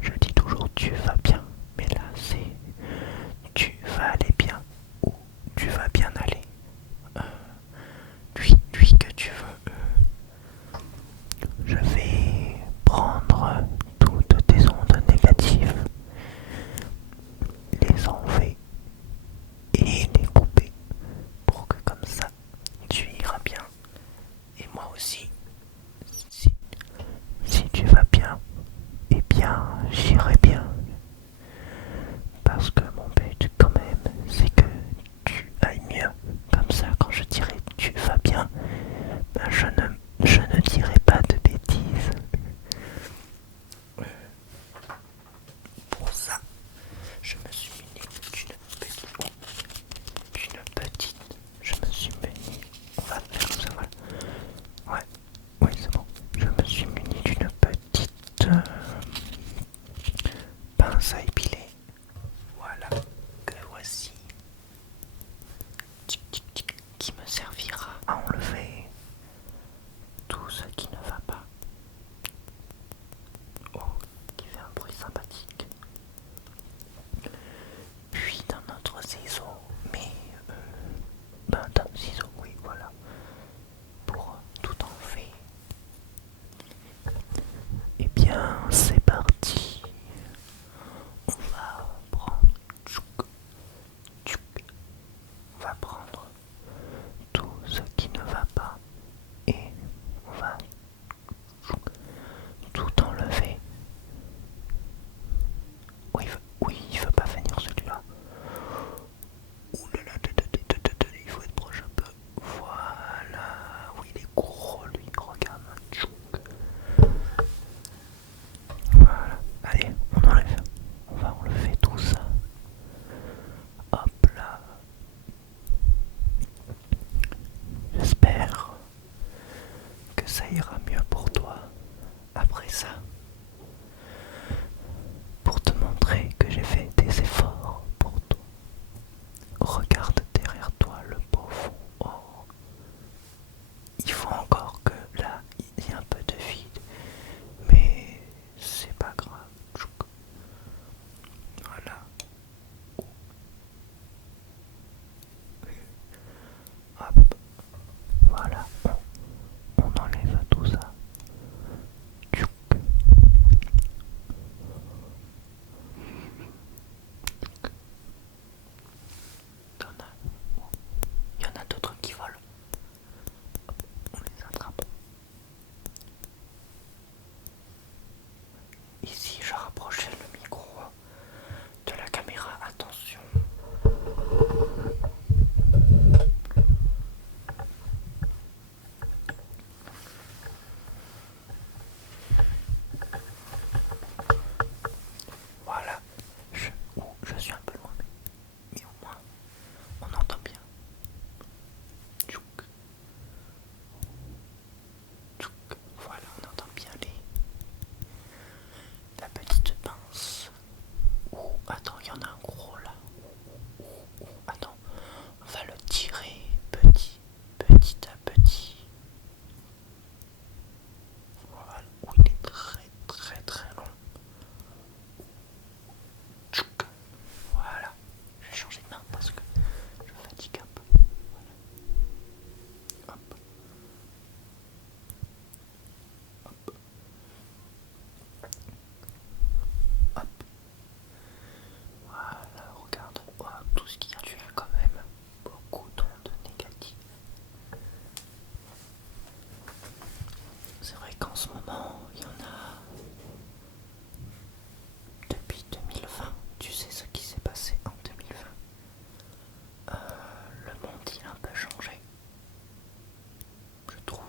je dis toujours tu vas bien, mais là c'est tu vas aller bien ou tu vas bien aller. Lui que tu veux. Je vais prendre toutes tes ondes négatives, les enlever et les couper pour que comme ça tu iras bien. Et moi aussi, si, si tu vas bien, eh bien j'irai bien. Parce que mon but quand même, c'est que tu ailles mieux. Comme ça, quand je dirai tu vas bien, ben je ne dirai pas de bêtises. Pour ça, je me suis muni je me suis muni, on va faire comme ça, voilà. Ouais, oui c'est bon. Je me suis muni d'une petite pince à épiler. Voilà, que voici. Qui me servira à enlever tout ce qui ne va pas. Oh, qui fait un bruit sympathique. Puis d'un autre ciseau, mais d'un ciseau, oui, voilà, pour tout enlever. Eh bien, c'est parti. On va prendre, on va prendre tout ce qui ne va pas et on va tout enlever. Oui, il veut pas venir celui-là. Ouh là là, il faut être proche un peu. Voilà, oui, il est gros lui, regarde. Voilà, allez, on enlève. On va enlever tout ça. Hop là. J'espère que ça ira mieux pour toi après ça. Pour te montrer que j'ai fait des efforts pour toi. Regarde derrière toi le beau fond. Oh, il faut encore que là il y ait un peu de vide, mais c'est pas grave. Voilà. Hop. Voilà. On enlève tout ça. Tchouk. Il y en a d'autres qui volent. Hop, on les attrape. Ici, je rapprochais le micro de la caméra. Attention. Voilà. Je suis un peu loin, mais au moins, on entend bien. Tchouk. Tchouk. Voilà, on entend bien la petite pince. Ouh, attends, il y en a un gros là. Attends, on va le tirer petit à petit. Voilà, où il est très long. Tchouk. Voilà, je vais changer de main parce que je fatigue un peu. Voilà. Hop. Hop. Hop. Voilà, regarde, oh, tout ce qu'il y a. Tu as quand même beaucoup d'ondes négatives. C'est vrai qu'en ce moment, il y en a depuis 2020. Tu sais ce qui s'est passé en 2020. Le monde il a un peu changé, je trouve.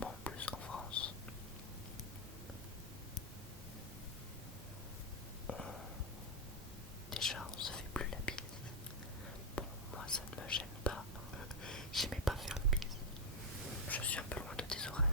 Bon, plus en France. Déjà, on se fait plus la bise. Bon, moi ça ne me gêne pas. J'aimais pas faire la bise. Je suis un peu loin de tes oreilles.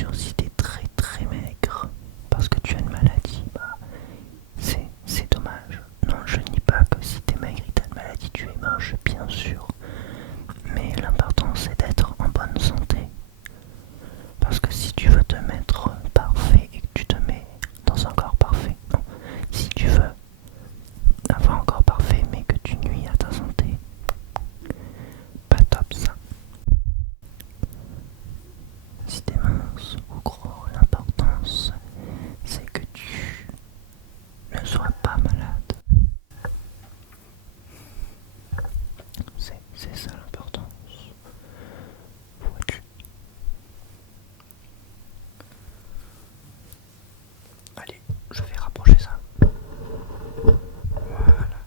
sûr, si t'es très très maigre parce que tu as une maladie, bah, c'est dommage. Non, je ne dis pas que si t'es maigre et t'as une maladie, tu es moche, bien sûr. Mais l'important c'est d'être en bonne santé. Parce que si tu veux te mettre parfait et que tu te mets dans un corps parfait, non. Si tu veux avoir un corps parfait mais que tu nuis à ta santé, pas top ça. Si t'es mince ou gros, l'importance c'est que tu ne sois pas malade. C'est ça l'importance. Vois-tu? Allez, je vais rapprocher ça. Voilà.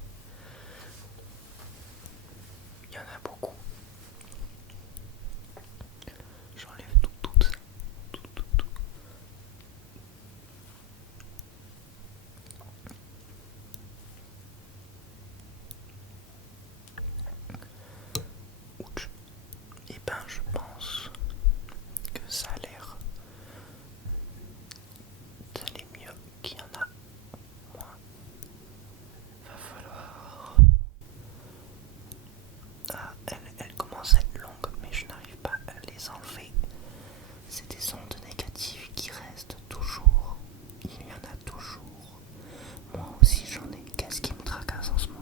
Il y en a beaucoup. J'enlève tout ça. Tout. Ouch. Et ben je pense que ça a l'air d'aller mieux qu'il y en a moins. Va falloir... Ah, elle commence à être longue, mais je n'arrive pas à les enlever. C'est des ondes négatives qui restent toujours. Il y en a toujours. Moi aussi j'en ai. Qu'est-ce qui me tracasse en ce moment?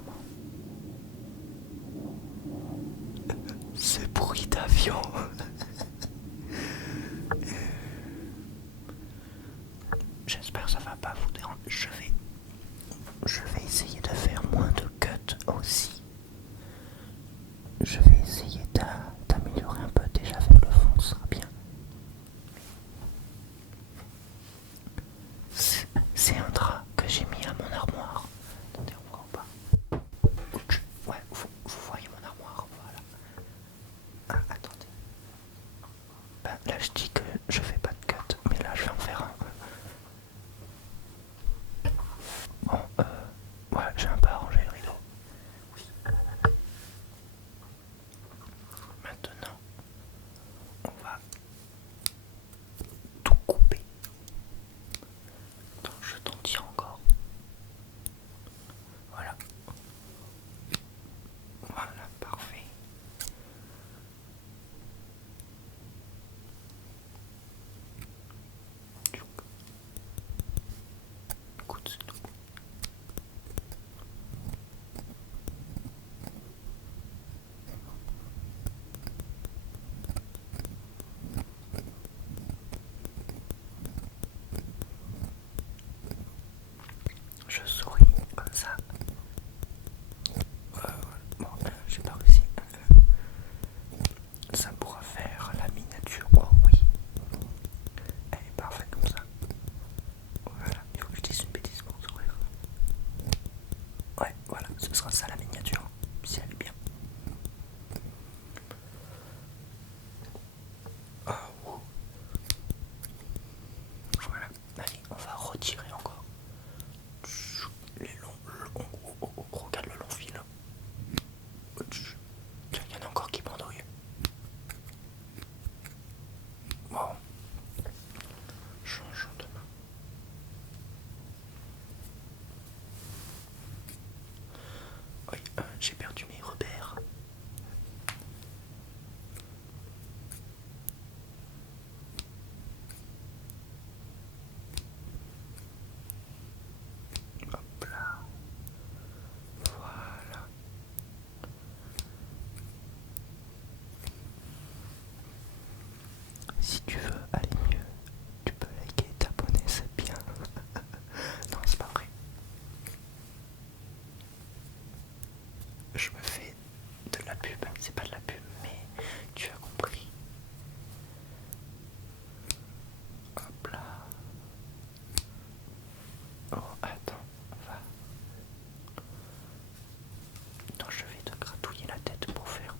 Ce bruit d'avion. J'espère que ça va pas vous déranger. Je vais essayer de faire moins de cuts aussi. Je vais essayer d'améliorer un peu. Déjà avec le fond, ce sera bien. C'est un drap que j'ai mis à mon armoire. Attendez, on voit pas. Ouais, vous voyez mon armoire, voilà. Ah, attendez. Ben, là, je dis que je fais pas de cut, mais là, je vais en faire un. Bon, ouais, j'ai un peu arrangé le rideau. Oui. Maintenant, on va tout couper. Attends, je t'en tire encore. Voilà. Voilà, parfait. Écoute, c'est tout. Je souris comme ça. Bon, j'ai pas réussi. Ça pourra faire la miniature. Oh oui. Elle est parfaite comme ça. Voilà, il faut que je dise une bêtise pour sourire. Ouais, voilà, ce sera ça la miniature. Si elle est bien. Ah, wow. Voilà, allez, on va retirer encore. Les longs, regarde le long fil. Il y en a encore qui pendouillent. Bon, changeons de main. Oui, j'ai perdu mes repères. Hop là. Voilà. Si tu veux aller mieux, tu peux liker et t'abonner, c'est bien. Non, c'est pas vrai. Je me fais de la pub, c'est pas de la pub, mais tu as compris. Hop là. Oh, attends, va. Attends, je vais te gratouiller la tête pour faire.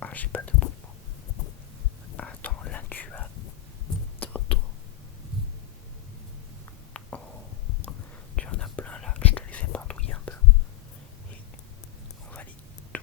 Ah, j'ai pas de mouvement. Attends, là tu as d'autres. Oh, tu en as plein là, je te les fais pendouiller un peu. Et on va les tout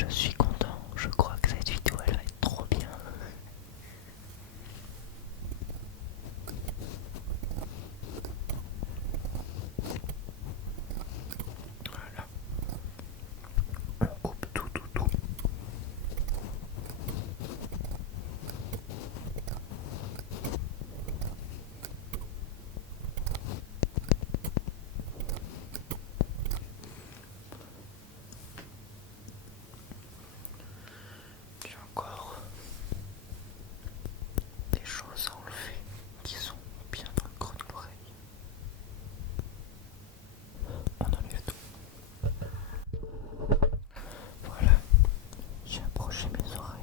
Je suis content, je crois que cette vidéo elle va être trop bien. Voilà. On coupe tout. J'ai encore des choses à enlever qui sont bien dans le creux de l'oreille. On enlève tout. Voilà, j'ai approché mes oreilles.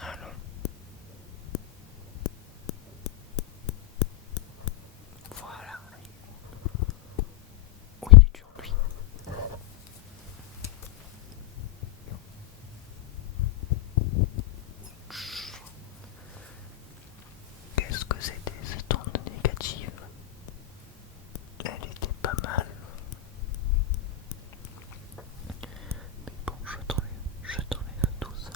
Non, non. Voilà. Oui, il est dur, lui. Qu'est-ce que c'était cette onde négative? Elle était pas mal. Mais bon, je t'enlève tout ça.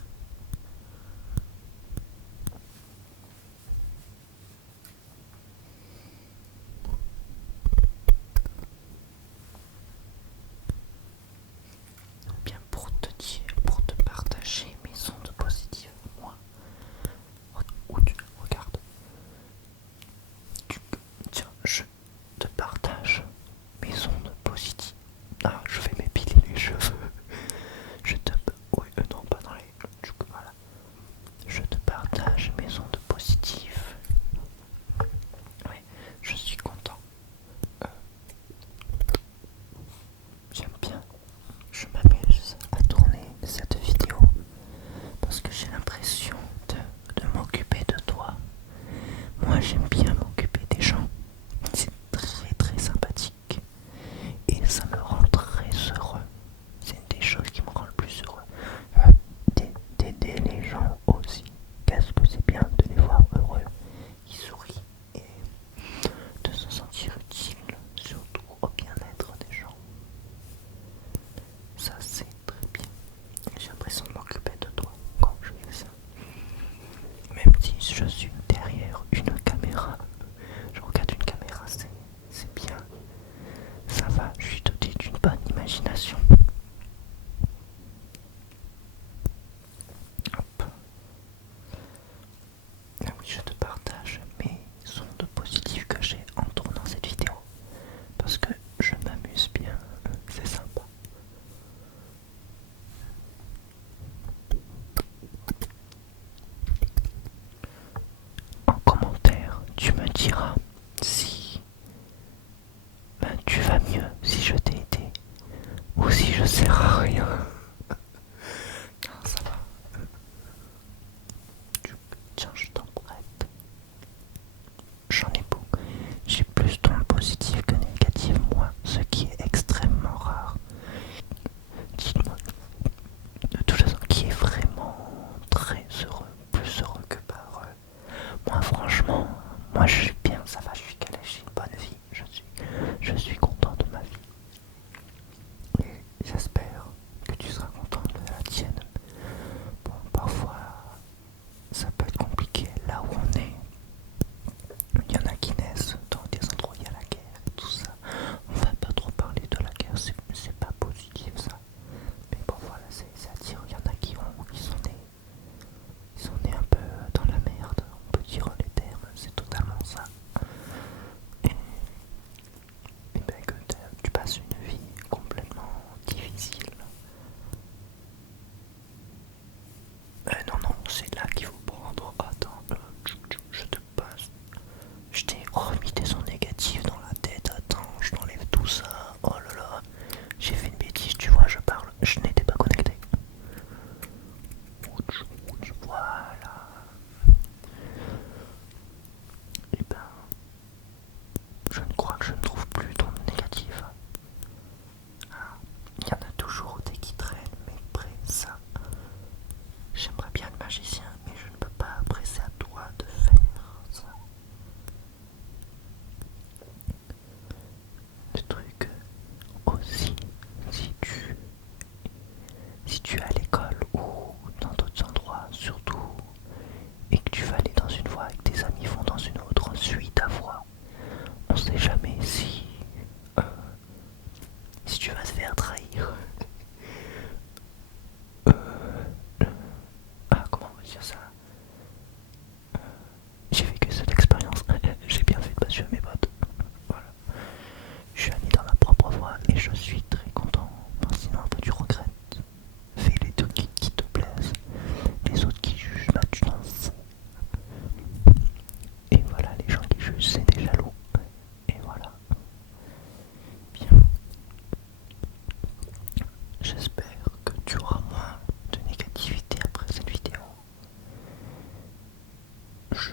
Bien pour te dire, pour te partager mes ondes positives, moi. Où tu regardes. Tiens, je te partage mes ondes positives. Ah, je vais m'épiler les cheveux. Je te... Oui, non, pas dans les... Voilà. Je te partage mes ondes positives. Oui, je suis content. J'aime bien. Je m'amuse à tourner cette vidéo parce que j'ai l'impression de m'occuper de toi. Moi, j'aime bien m'occuper des gens. C'est très sympathique et ça me rend très heureux. C'est une des choses qui me rend le plus heureux. D'aider les gens aussi. Qu'est-ce que c'est bien de les voir heureux, ils sourient et de se sentir utile, surtout au bien-être des gens. Ça, c'est très bien. J'ai l'impression de m'occuper de toi quand je fais ça. Même si je suis derrière une caméra, je regarde une caméra, c'est bien. Ça va, je suis doté d'une bonne imagination. Hop. Ah oui, je te partage mes ondes positives que j'ai en tournant cette vidéo. Parce que je m'amuse bien, c'est sympa. En commentaire, tu me diras si tu vas mieux, si je t'ai aidé, ou si je sers à rien. Non, ça va. Tiens, je t'en prête. J'en ai beaucoup. J'ai plus d'ondes positives que négatives, moi, ce qui est extrêmement rare. Dites-moi, de toute façon, qui est vraiment très heureux, plus heureux que pas heureux. Moi, franchement, moi je suis bien, ça va, je suis calé, j'ai une bonne vie, je suis content de ma vie. Et j'espère que je ne crois que je ne trouve plus d'ondes négatives. Ah, il y en a toujours des qui traînent, mais après ça, j'aimerais bien être magicien, mais je ne peux pas. Après, c'est à toi de faire ça. Le truc aussi, si tu es à l'école ou dans d'autres endroits, surtout, et que tu vas aller dans une voie et que tes amis vont dans une autre, suis ta voie. On sait jamais si tu vas te faire trahir. Comment on va dire ça? J'ai vécu cette expérience. J'ai bien fait de pas suivre mes potes. Voilà. Je suis allé dans ma propre voie et je suis très content. Enfin, sinon, un peu tu regrettes. Fais les trucs qui te plaisent. Les autres qui jugent, bah tu t'en fous. Et voilà, les gens qui jugent, c'est des jaloux. Et voilà. Bien. J'espère que tu auras moins de négativité après cette vidéo. Je